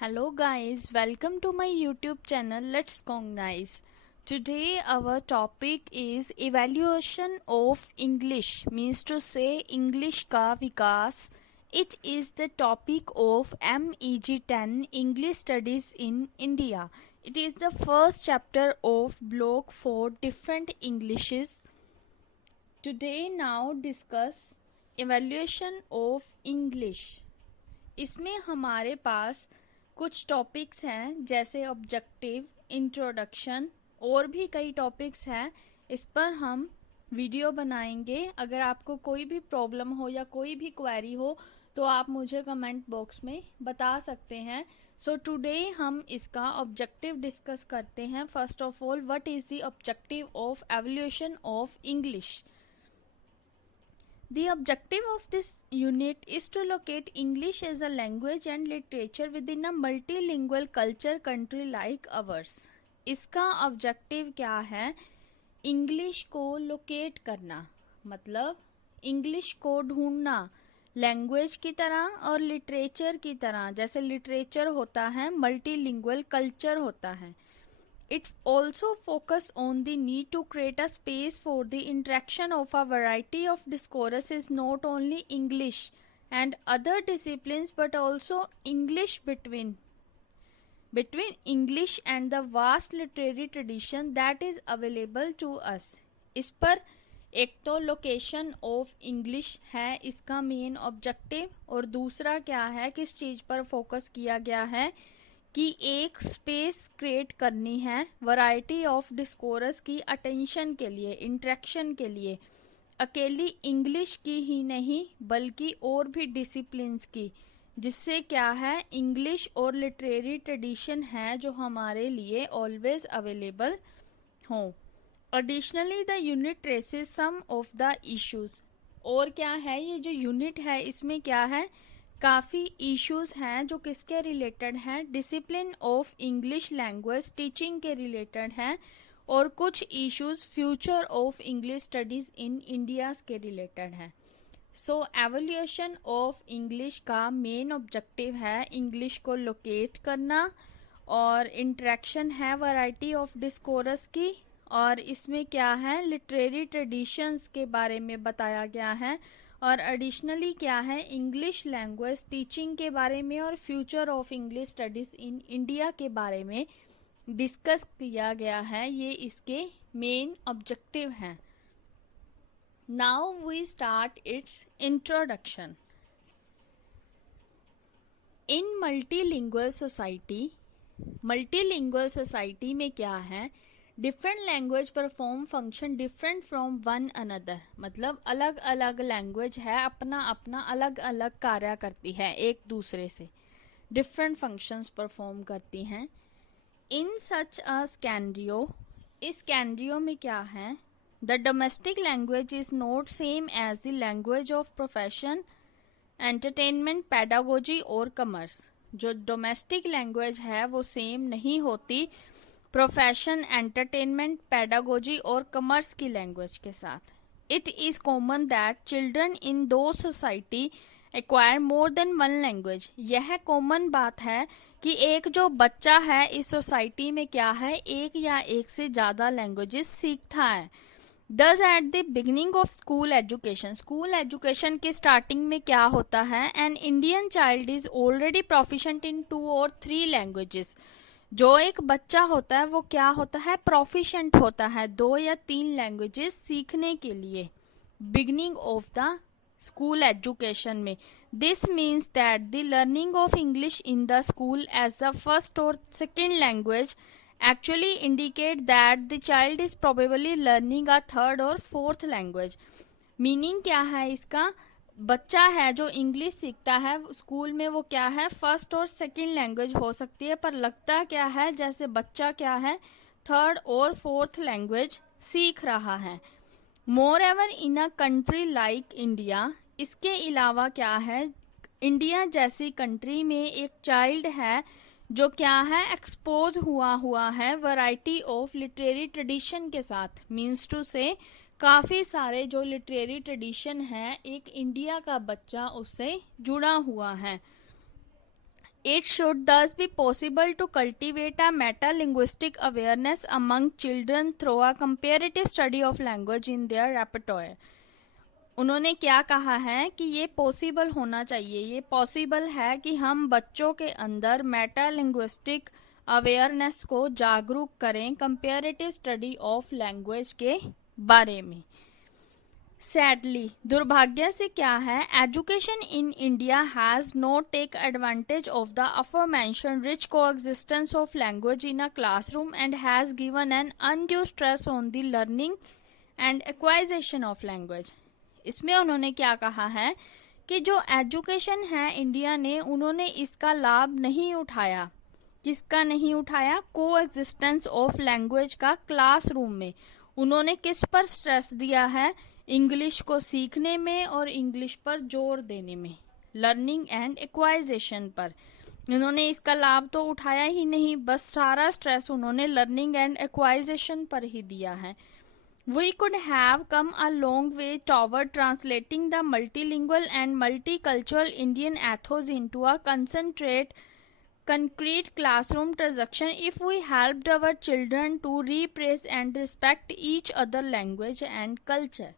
Hello guys, welcome to my YouTube channel. Let's Cognize. Today our topic is evaluation of English, means to say English का विकास. It is the topic of MEG 10 English Studies in India. It is the first chapter of block for different Englishes. Today now discuss evaluation of English. इसमें हमारे पास कुछ topics हैं जैसे objective, introduction और भी कई topics हैं. इस पर हम वीडियो बनाएंगे. अगर आपको कोई भी प्रॉब्लम हो या कोई भी क्वेरी हो तो आप मुझे कमेंट बॉक्स में बता सकते हैं. सो टुडे हम इसका ऑब्जेक्टिव डिस्कस करते हैं. First of all, what is the objective of evolution of English? The objective of this unit is to locate English as a language and literature within a multilingual culture country like ours. इसका objective क्या है? English को locate करना, मतलब English को ढूंढना language की तरह और लिटरेचर की तरह. जैसे लिटरेचर होता है, मल्टीलिंगुअल कल्चर होता है. It also focus on the need to create a space for the interaction of a variety of discourses, not only English and other disciplines but also English between English and the vast literary tradition that is available to us. इस पर एक तो location of English है इसका main objective, और दूसरा क्या है, किस चीज़ पर फोकस किया गया है कि एक स्पेस क्रिएट करनी है वैरायटी ऑफ डिस्कोर्स की अटेंशन के लिए, इंटरेक्शन के लिए. अकेली इंग्लिश की ही नहीं बल्कि और भी डिसिप्लिन्स की, जिससे क्या है, इंग्लिश और लिटरेरी ट्रेडिशन है जो हमारे लिए ऑलवेज अवेलेबल हो. Additionally the unit traces some of the issues. और क्या है, ये जो यूनिट है इसमें क्या है, काफ़ी इश्यूज हैं जो किसके रिलेटेड हैं, discipline of English language teaching के रिलेटेड हैं, और कुछ issues future of English studies in India के रिलेटेड हैं. सो एवोल्यूशन ऑफ इंग्लिश का मेन ऑब्जेक्टिव है इंग्लिश को लोकेट करना, और इंटरेक्शन है वैरायटी ऑफ डिस्कोर्स की, और इसमें क्या है, लिटरेरी ट्रेडिशंस के बारे में बताया गया है, और एडिशनली क्या है, इंग्लिश लैंग्वेज टीचिंग के बारे में और future of English studies in India के बारे में डिस्कस किया गया है. ये इसके मेन ऑब्जेक्टिव हैं. Now we start its introduction. In multilingual society में क्या है, different language perform function different from one another. मतलब अलग अलग लैंग्वेज है, अपना अपना अलग अलग कार्य करती है, एक दूसरे से डिफरेंट फंक्शंस परफॉर्म करती हैं. इन सच अ स्कैंड्रियो, इस स्कैंड्रियो में क्या है, the domestic language is not same as the language of profession, entertainment, pedagogy और कॉमर्स. जो डोमेस्टिक लैंग्वेज है वो सेम नहीं होती प्रोफेशन, एंटरटेनमेंट, पेडागोजी और कॉमर्स की लैंग्वेज के साथ. It is common that children in two society acquire more than one language. यह कॉमन बात है कि एक जो बच्चा है इस सोसाइटी में क्या है, एक या एक से ज़्यादा लैंग्वेजेस सीखता है. Thus at the beginning of school education की स्टार्टिंग में क्या होता है, an Indian child is already proficient in 2 or 3 languages. जो एक बच्चा होता है वो क्या होता है, प्रोफिशेंट होता है 2 या 3 लैंग्वेजेस सीखने के लिए beginning of the school education में. This means that the learning of English in the school as the first और second language actually indicate that the child is probably learning a third or fourth language. Meaning क्या है इसका, बच्चा है जो English सीखता है स्कूल में वो क्या है, फर्स्ट और सेकंड लैंग्वेज हो सकती है, पर लगता क्या है जैसे बच्चा क्या है, थर्ड और फोर्थ लैंग्वेज सीख रहा है. Moreover in a country like India, इसके अलावा क्या है, इंडिया जैसी कंट्री में एक चाइल्ड है जो क्या है, एक्सपोज हुआ है वैरायटी ऑफ लिटरेरी ट्रेडिशन के साथ. मीन्स टू से काफ़ी सारे जो लिटरेरी ट्रेडिशन है एक इंडिया का बच्चा उससे जुड़ा हुआ है. It should thus be possible to cultivate a meta-linguistic awareness among children through a comparative study of language in their repertoire. उन्होंने क्या कहा है कि ये पॉसिबल होना चाहिए, ये पॉसिबल है कि हम बच्चों के अंदर मेटा लिंग्विस्टिक अवेयरनेस को जागरूक करें कंपैरेटिव स्टडी ऑफ लैंग्वेज के बारे में। सैडली, दुर्भाग्य से क्या है, education in India has not take advantage of the aforementioned rich coexistence of language in a classroom and has given an undue stress on the learning and acquisition of language. इसमें उन्होंने क्या कहा है कि जो एजुकेशन है India ने, उन्होंने इसका लाभ नहीं उठाया। किसका नहीं उठाया? कोएग्जिस्टेंस ऑफ लैंग्वेज का क्लासरूम में। उन्होंने किस पर स्ट्रेस दिया है? इंग्लिश को सीखने में और इंग्लिश पर जोर देने में, लर्निंग एंड एक्वाइजेशन पर। उन्होंने इसका लाभ तो उठाया ही नहीं, बस सारा स्ट्रेस उन्होंने लर्निंग एंड एक्वाइजेशन पर ही दिया है। We could have come a long way toward translating the multilingual and multicultural Indian ethos into a concentrate, concrete classroom transaction if we helped our children to repress and respect each other language and culture.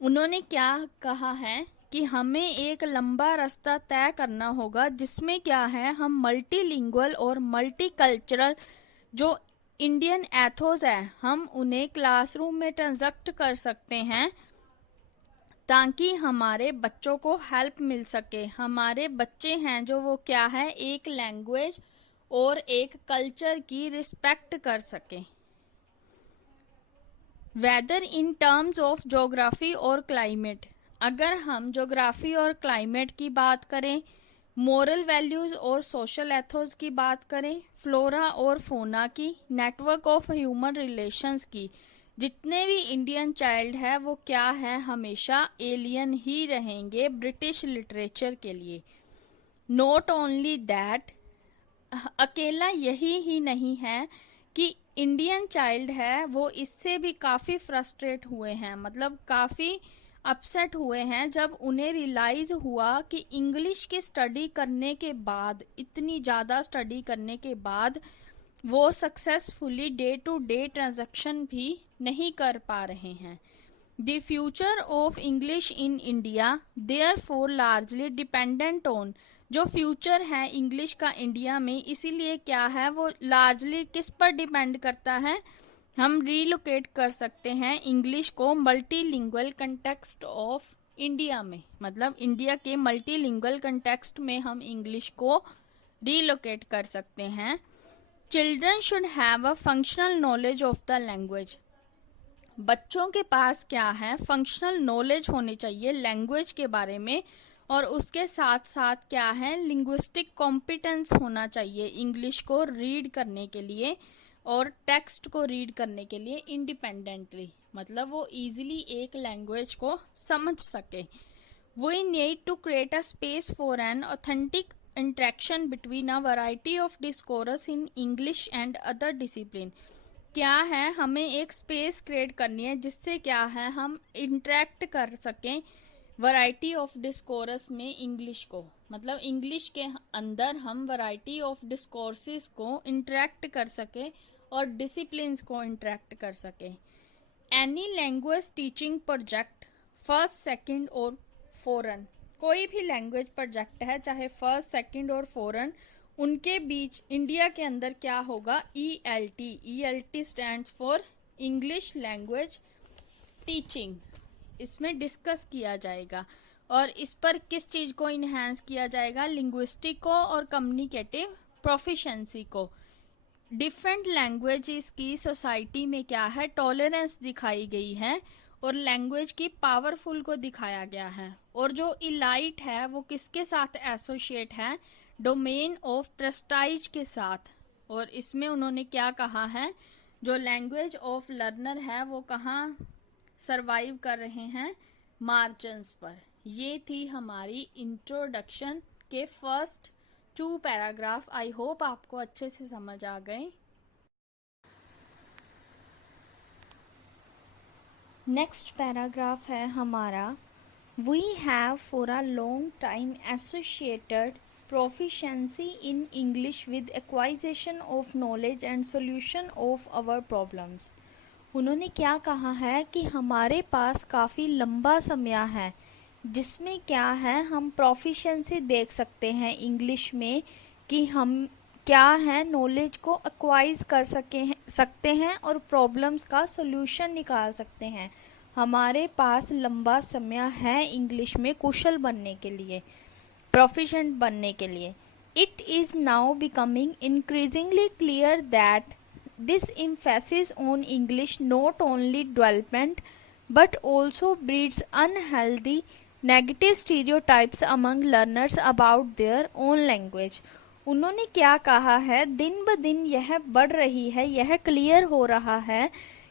उन्होंने क्या कहा है कि हमें एक लंबा रास्ता तय करना होगा जिसमें क्या है, हम मल्टीलिंगुअल और मल्टीकल्चरल जो इंडियन एथोस है, हम उन्हें क्लासरूम में ट्रांजैक्ट कर सकते हैं ताकि हमारे बच्चों को हेल्प मिल सके। हमारे बच्चे हैं जो वो क्या है, एक लैंग्वेज और एक कल्चर की रिस्पेक्ट कर सके। Whether in terms of geography और क्लाइमेट, अगर हम ज्योग्राफी और क्लाइमेट की बात करें, मोरल वैल्यूज और सोशल एथोस की बात करें, फ्लोरा और फोना की, नेटवर्क ऑफ ह्यूमन रिलेशंस की, जितने भी इंडियन चाइल्ड है वो क्या है, हमेशा एलियन ही रहेंगे ब्रिटिश लिटरेचर के लिए। नॉट ओनली दैट, अकेला यही ही नहीं है कि इंडियन चाइल्ड है वो इससे भी काफ़ी फ्रस्ट्रेट हुए हैं, मतलब काफ़ी अपसेट हुए हैं जब उन्हें रियलाइज हुआ कि इंग्लिश की स्टडी करने के बाद, इतनी ज़्यादा स्टडी करने के बाद, वो successfully day to day transaction भी नहीं कर पा रहे हैं। The future of English in India therefore largely dependent on, जो फ्यूचर है इंग्लिश का इंडिया में, इसीलिए क्या है वो लार्जली किस पर डिपेंड करता है, हम रीलोकेट कर सकते हैं इंग्लिश को मल्टीलिंगुअल कंटेक्स्ट ऑफ इंडिया में, मतलब इंडिया के मल्टीलिंगुअल कंटेक्स्ट में हम इंग्लिश को रीलोकेट कर सकते हैं। Children should have a functional knowledge of the language, बच्चों के पास क्या है, फंक्शनल नॉलेज होनी चाहिए लैंग्वेज के बारे में, और उसके साथ साथ क्या है, लिंग्विस्टिक कॉम्पिटेंस होना चाहिए इंग्लिश को रीड करने के लिए और टेक्स्ट को रीड करने के लिए इंडिपेंडेंटली, मतलब वो इजीली एक लैंग्वेज को समझ सके। We need to create a space for an authentic interaction between a variety of discourse in English and other discipline, क्या है, हमें एक स्पेस क्रिएट करनी है जिससे क्या है, हम इंटरेक्ट कर सकें वैरायटी ऑफ डिस्कोर्स में इंग्लिश को, मतलब इंग्लिश के अंदर हम वैरायटी ऑफ डिस्कोर्सेस को इंटरेक्ट कर सके और डिसिप्लिन्स को इंटरेक्ट कर सके। Any language teaching project first, second और फॉरेन, कोई भी लैंग्वेज प्रोजेक्ट है चाहे फर्स्ट, सेकंड और फॉरेन, उनके बीच इंडिया के अंदर क्या होगा, ELT stands for English language teaching, इसमें डिस्कस किया जाएगा। और इस पर किस चीज़ को इन्हांस किया जाएगा, लिंग्विस्टिक को और कम्युनिकेटिव प्रोफिशेंसी को। डिफरेंट लैंग्वेजेस की सोसाइटी में क्या है, टॉलरेंस दिखाई गई है और लैंग्वेज की पावरफुल को दिखाया गया है। और जो इलाइट है वो किसके साथ एसोसिएट है, डोमेन ऑफ प्रेस्टाइज के साथ। और इसमें उन्होंने क्या कहा है, जो लैंग्वेज ऑफ लर्नर है वो कहाँ सरवाइव कर रहे हैं, मार्जिन्स पर। ये थी हमारी इंट्रोडक्शन के फर्स्ट 2 पैराग्राफ। आई होप आपको अच्छे से समझ आ गए। नेक्स्ट पैराग्राफ है हमारा We have for a long time associated proficiency in English with acquisition of knowledge and solution of our problems. उन्होंने क्या कहा है कि हमारे पास काफ़ी लंबा समय है जिसमें क्या है हम प्रोफिशिएंसी देख सकते हैं इंग्लिश में कि हम क्या है नॉलेज को एक्वाइज कर सकते हैं और प्रॉब्लम्स का सॉल्यूशन निकाल सकते हैं. हमारे पास लंबा समय है इंग्लिश में कुशल बनने के लिए, प्रोफिशिएंट बनने के लिए. It is now becoming increasingly clear that this emphasis on English not only development but also breeds unhealthy negative stereotypes among learners about their own language. उन्होंने क्या कहा है, दिन ब दिन यह बढ़ रही है, यह क्लियर हो रहा है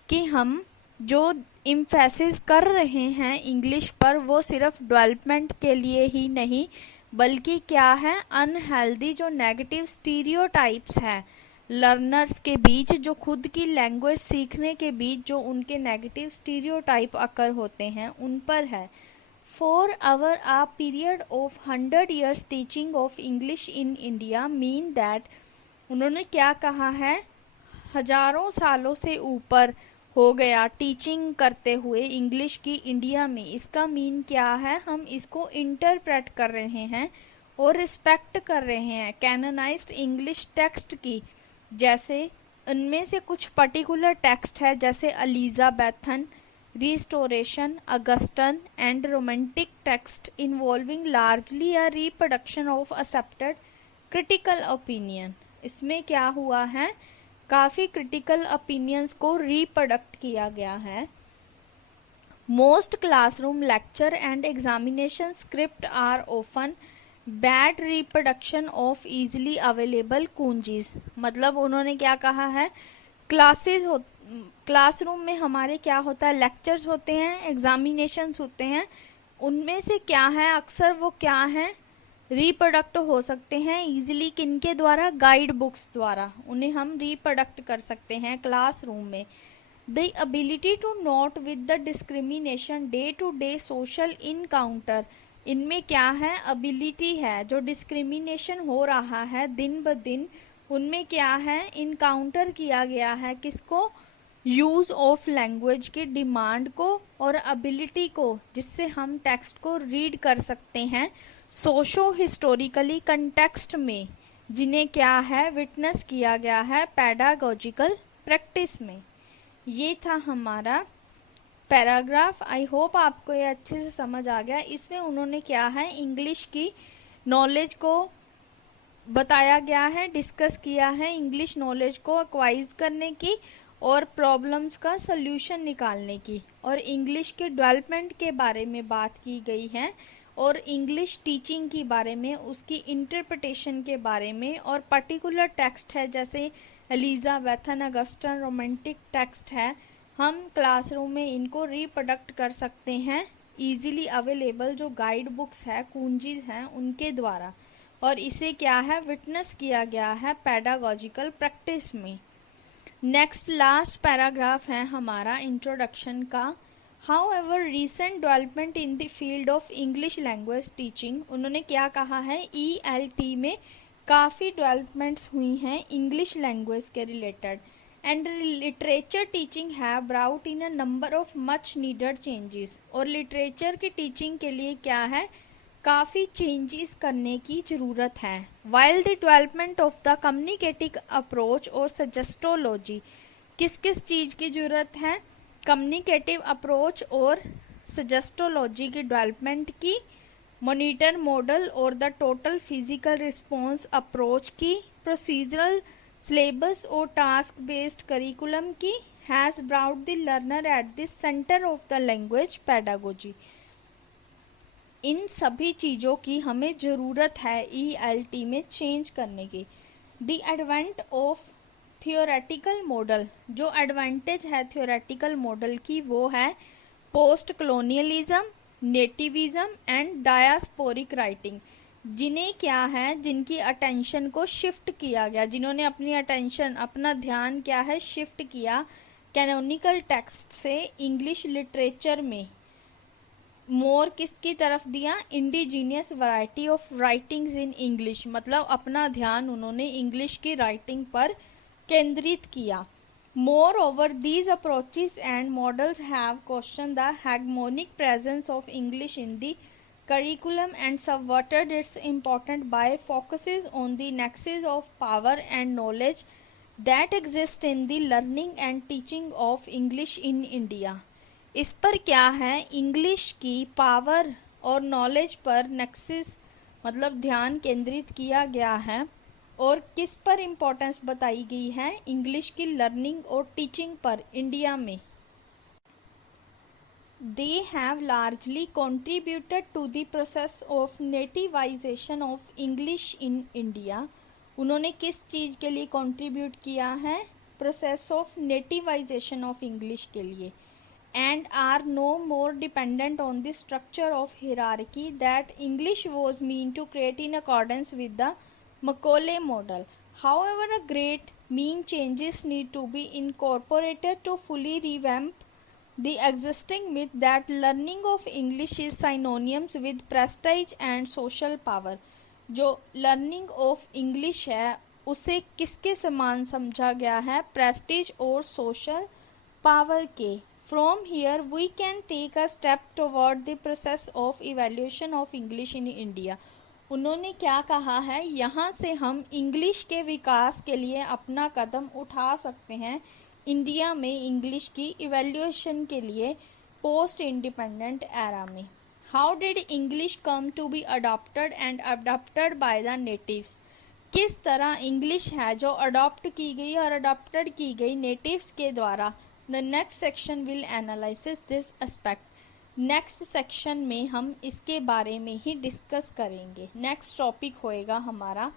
कि हम जो इम्फेसिस कर रहे हैं इंग्लिश पर वो सिर्फ डेवलपमेंट के लिए ही नहीं बल्कि क्या है अनहेल्दी जो नेगेटिव स्टीरियोटाइप्स हैं लर्नर्स के बीच, जो खुद की लैंग्वेज सीखने के बीच जो उनके नेगेटिव स्टीरियोटाइप अकर होते हैं उन पर है. For our a period of 100 years teaching of English in India mean that, उन्होंने क्या कहा है, हजारों सालों से ऊपर हो गया टीचिंग करते हुए इंग्लिश की इंडिया में. इसका मीन क्या है, हम इसको इंटरप्रेट कर रहे हैं और रिस्पेक्ट कर रहे हैं कैनोनाइज्ड इंग्लिश टेक्स्ट की. जैसे उनमें से कुछ पर्टिकुलर टेक्स्ट है जैसे Elizabethan, restoration, Augustan and romantic text involving largely a reproduction of accepted critical opinion. इसमें क्या हुआ है, काफ़ी क्रिटिकल ओपिनियंस को रिप्रोडक्ट किया गया है. Most classroom lecture and examination script are often bad reproduction of easily available कुंजीज. मतलब उन्होंने क्या कहा है, क्लासरूम में हमारे क्या होता है, लेक्चर्स होते हैं, एग्जामिनेशंस होते हैं, उनमें से क्या है अक्सर वो क्या है रिप्रोडक्ट हो सकते हैं इजीली किनके द्वारा, गाइड बुक्स द्वारा उन्हें हम रिप्रोडक्ट कर सकते हैं क्लासरूम में. The ability to note with the discrimination day to day social encounter. इनमें क्या है, एबिलिटी है, जो डिस्क्रिमिनेशन हो रहा है दिन ब दिन उनमें क्या है इनकाउंटर किया गया है किसको, यूज़ ऑफ लैंग्वेज की डिमांड को और एबिलिटी को जिससे हम टेक्स्ट को रीड कर सकते हैं सोशो हिस्टोरिकली कंटेक्स्ट में, जिन्हें क्या है विटनेस किया गया है पैडागोजिकल प्रैक्टिस में. ये था हमारा पैराग्राफ. आई होप आपको ये अच्छे से समझ आ गया. इसमें उन्होंने क्या है इंग्लिश की नॉलेज को बताया गया है, डिस्कस किया है इंग्लिश नॉलेज को एक्वाइज करने की और प्रॉब्लम्स का सल्यूशन निकालने की, और इंग्लिश के डेवलपमेंट के बारे में बात की गई है और इंग्लिश टीचिंग के बारे में, उसकी इंटरप्रिटेशन के बारे में, और पर्टिकुलर टेक्स्ट है जैसे एलिजाबेथन, अगस्टन, रोमांटिक टेक्स्ट है, हम क्लासरूम में इनको रिप्रोडक्ट कर सकते हैं इजीली अवेलेबल जो गाइड बुक्स है, कुंजीज हैं उनके द्वारा, और इसे क्या है विटनेस किया गया है पैडागोजिकल प्रैक्टिस में. नेक्स्ट लास्ट पैराग्राफ है हमारा इंट्रोडक्शन का. However recent development in the field of English language teaching. उन्होंने क्या कहा है, ELT में काफ़ी डेवलपमेंट्स हुई हैं इंग्लिश लैंग्वेज के related and literature teaching have brought in a number of much needed changes. और लिटरेचर की टीचिंग के लिए क्या है काफ़ी चेंजेस करने की ज़रूरत है. While the development of the communicative approach और सजेस्टोलॉजी. किस किस चीज़ की ज़रूरत है, कम्युनिकेटिव अप्रोच और सजेस्टोलॉजी की डेवलपमेंट की, मॉनिटर मॉडल और the total physical response approach की, प्रोसीजरल सिलेबस और टास्क बेस्ड करिकुलम की, has brought the learner at the centre of the language pedagogy. इन सभी चीज़ों की हमें ज़रूरत है ELT में चेंज करने की. The advent of theoretical model. जो एडवांटेज है थियोरेटिकल मॉडल की वो है post colonialism, nativism and diasporic writing. जिन्हें क्या है, जिनकी अटेंशन को शिफ्ट किया गया, जिन्होंने अपनी अटेंशन, अपना ध्यान क्या है शिफ्ट किया कैनोनिकल टेक्स्ट से इंग्लिश लिटरेचर में, मोर किसकी तरफ दिया, indigenous variety of writings in English, मतलब अपना ध्यान उन्होंने इंग्लिश की राइटिंग पर केंद्रित किया। Moreover these approaches and models have question the hegemonic presence of English in the curriculum and subverted its importance by focuses on the nexus of power and knowledge that exist in the learning and teaching of English in India। इस पर क्या है, English की power और knowledge पर Nexis मतलब ध्यान केंद्रित किया गया है, और किस पर इम्पोर्टेंस बताई गई है, इंग्लिश की लर्निंग और टीचिंग पर इंडिया में। They have largely contributed to the process of nativization of English in India। उन्होंने किस चीज़ के लिए contribute किया है, process of nativization of English के लिए, and are no more dependent on the structure of hierarchy that English was meant to create in accordance with the Macaulay model। However, a great mean changes need to be incorporated to fully revamp the existing myth that learning of English is synonymous with prestige and social power। जो learning of English है उसे किसके समान समझा गया है, Prestige और social power के। From here we can take a step toward the process of evaluation of English in India। उन्होंने क्या कहा है, यहाँ से हम इंग्लिश के विकास के लिए अपना कदम उठा सकते हैं इंडिया में इंग्लिश की इवैल्यूएशन के लिए पोस्ट इंडिपेंडेंट एरा में। How did English come to be adopted and adopted by the natives, किस तरह इंग्लिश है जो अडॉप्ट की गई और अडॉप्टेड की गई नेटिव्स के द्वारा। The next section will analysis this aspect. Next section में हम इसके बारे में ही डिस्कस करेंगे। नेक्स्ट टॉपिक होएगा हमारा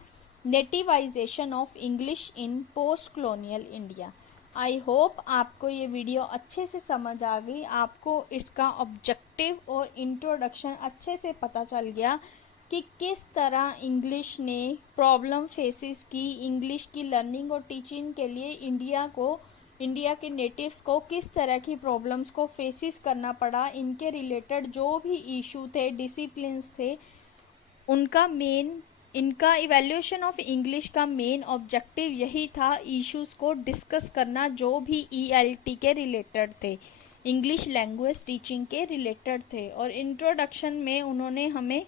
nativization of English in post colonial India. I hope आपको ये वीडियो अच्छे से समझ आ गई, आपको इसका ऑब्जेक्टिव और इंट्रोडक्शन अच्छे से पता चल गया कि किस तरह इंग्लिश ने प्रॉब्लम फेसेस की, इंग्लिश की लर्निंग और टीचिंग के लिए इंडिया के नेटिव्स को किस तरह की प्रॉब्लम्स को फेसेस करना पड़ा, इनके रिलेटेड जो भी इशू थे, डिसिप्लिन्स थे, इनका इवैल्यूएशन ऑफ इंग्लिश का मेन ऑब्जेक्टिव यही था, इश्यूज को डिस्कस करना जो भी ELT के रिलेटेड थे, इंग्लिश लैंग्वेज टीचिंग के रिलेटेड थे। और इंट्रोडक्शन में उन्होंने हमें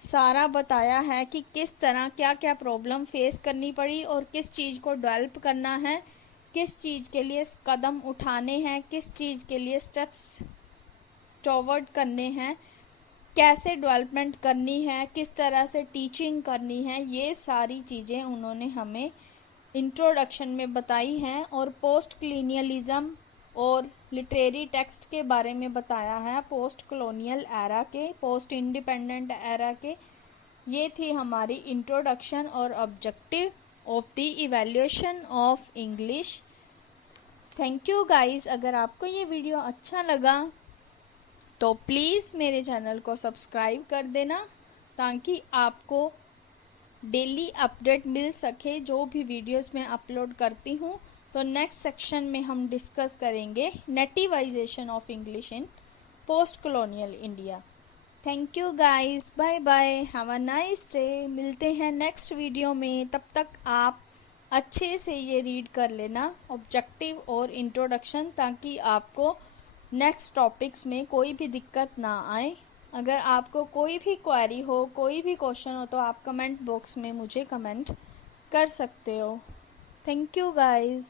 सारा बताया है कि किस तरह क्या क्या प्रॉब्लम फेस करनी पड़ी और किस चीज़ को डेवलप करना है, किस चीज़ के लिए कदम उठाने हैं, किस चीज़ के लिए स्टेप्स फॉरवर्ड करने हैं, कैसे डेवलपमेंट करनी है, किस तरह से टीचिंग करनी है, ये सारी चीज़ें उन्होंने हमें इंट्रोडक्शन में बताई हैं। और पोस्ट कॉलोनियलिज्म और लिटरेरी टेक्स्ट के बारे में बताया है, पोस्ट कॉलोनियल एरा के, पोस्ट इंडिपेंडेंट एरा के। ये थी हमारी इंट्रोडक्शन और objective of the evaluation of English. Thank you guys. अगर आपको ये वीडियो अच्छा लगा तो प्लीज़ मेरे चैनल को सब्सक्राइब कर देना ताकि आपको डेली अपडेट मिल सके जो भी वीडियोस मैं अपलोड करती हूँ। तो नेक्स्ट सेक्शन में हम डिस्कस करेंगे nativization of English in post colonial India. Thank you guys, bye bye, have a nice day. मिलते हैं नेक्स्ट वीडियो में, तब तक आप अच्छे से ये रीड कर लेना ऑब्जेक्टिव और इंट्रोडक्शन, ताकि आपको नेक्स्ट टॉपिक्स में कोई भी दिक्कत ना आए। अगर आपको कोई भी क्वेरी हो, कोई भी क्वेश्चन हो, तो आप कमेंट बॉक्स में मुझे कमेंट कर सकते हो। Thank you guys.